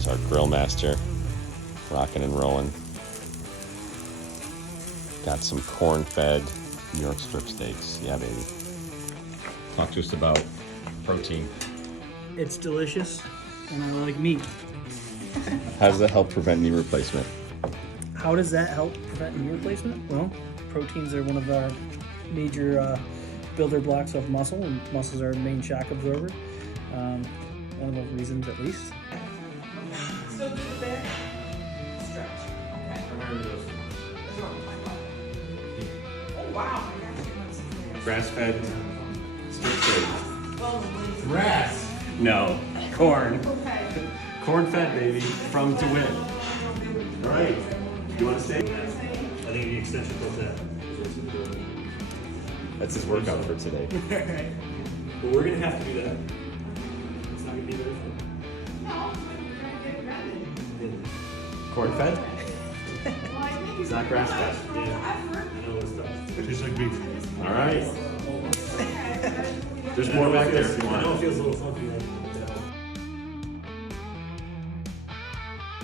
There's our grill master, rocking and rolling. Got some corn-fed New York strip steaks. Yeah, baby. Talk to us about protein. It's delicious, and I like meat. How does that help prevent knee replacement? How does that help prevent knee replacement? Well, proteins are one of our major builder blocks of muscle, and muscles are our main shock absorber. One of the reasons, at least. So do the back stretch. Okay. Oh wow. Grass-fed strip steak. Grass. No, corn. Okay. Corn-fed, baby, from to win. All right, you want to stay? I think the extension plus that. That's his workout for today. But we're gonna have to do that. It's not gonna be very fun. No, we're gonna get ready. Corn-fed? Well, I think It's not grass-fed. Yeah. I know it's tough. It tastes like beef. All right. There's more back there if you I know it want. feels a little funky. Like,